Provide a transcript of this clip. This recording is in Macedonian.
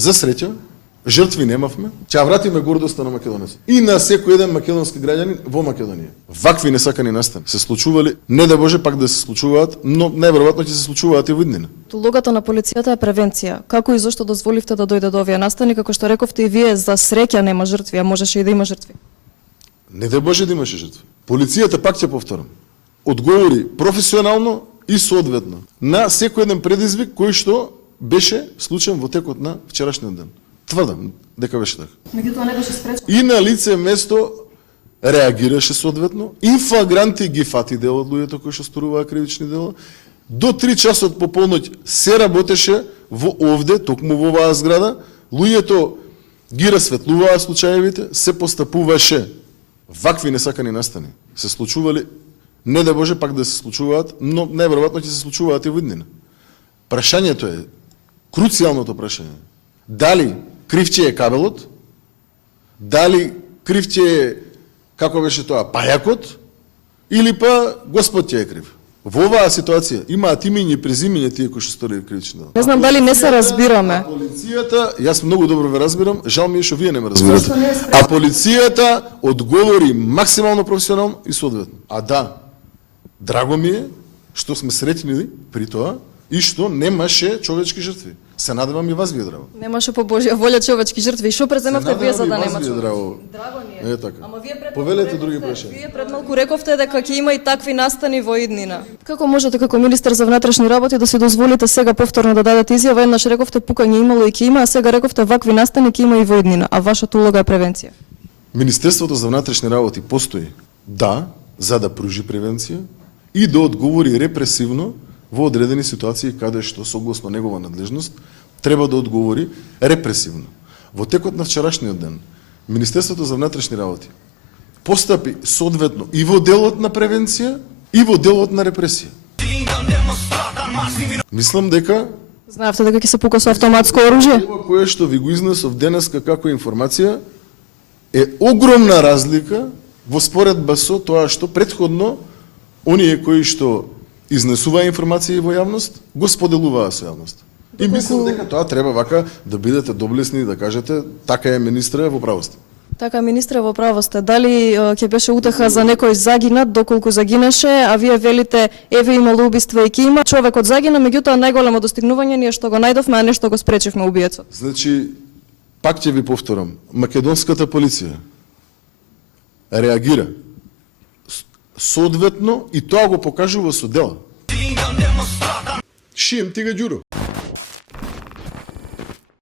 За среќа, жртви немавме, ќе вратиме гордоста на Македонец. И на секој еден македонски граѓанин во Македонија. Вакви несакани настани се случували, не да Боже пак да се случуваат, но најверојатно ќе се случуваат и во иднина. Улогата на полицијата е превенција. Како и зошто дозволивте да дојде до овие настани, како што рековте и вие, за среќа нема жртви, а можеше и да има жртви? Не да Боже да имаше жртви. Полицијата, пак ќе повторам, одговори професионално и соодветно на секој еден предизвик кој што беше случаен во текот на вчерашниот ден. Тврдам дека беше така. Меѓутоа не беше спречено. И на лице место реагираше соодветно, инфлагранти ги фати дел од луѓето кои што сторуваа кривични дела. До 3 часот по полноќ се работеше во овде, токму во оваа зграда, луѓето ги расветлуваа случаевите, се постапуваше. Вакви несакани настани се случували, не да Боже пак да се случуваат, но најверојатно ќе се случуваат и во иднина. Прашањето е, круцијалното прашање, дали кривче е кабелот, дали кривче е, како беше тоа, пајакот, или па Господ ќе е крив. Во оваа ситуација имаат имиња и презимиња тие кои што сторија кривично дело. Не знам дали не се разбираме. Полицијата, јас многу добро ве разбирам, жал ми е што вие не ме разбирате. А полицијата одговори максимално професионално и соодветно. А да, драго ми е што сме среќни при тоа и што немаше човечки жртви. Се надевам и вас ви е драго. Немаше по Божја волја човечки жртви. И што преземавте вие за да нема човечки? Драго ни е. Е така. Ама вие пред Повелете други прашања. Вие пред малку рековте дека ќе има и такви настани во иднина. Како можете како министер за внатрешни работи да си дозволите сега повторно да дадете изјава? Еднаш рековте пукање имало и ќе има, а сега рековте вакви настани ќе има и во иднина, а вашата улога е превенција. Министерството за внатрешни работи постои, да, за да пружи превенција и да одговори репресивно во одредени ситуации каде што согласно негова надлежност треба да одговори репресивно. Во текот на вчерашниот ден Министерството за внатрешни работи постапи соодветно и во делот на превенција и во делот на репресија. Мислам дека Знаевте дека ќе се пука со автоматско оружје? ова кое што ви го изнесов денеска како информација е огромна разлика во споредба со тоа што претходно оние кои што изнесуваа информации во јавност, го споделуваа со јавност. И мислам дека тоа треба вака да бидете доблесни и да кажете така е министре во право сте. Така, министре, во право сте. Дали ќе беше утеха за некој загинат, доколку загинеше, а вие велите еве имало убиство и ќе има, човекот загина, меѓутоа најголемо достигнување ни е што го најдовме, а не што го спречивме убиецот. Значи, пак ќе ви повторам, македонската полиција реагира соодветно и тоа го покажува со дела. Шием ти га Ѓуро.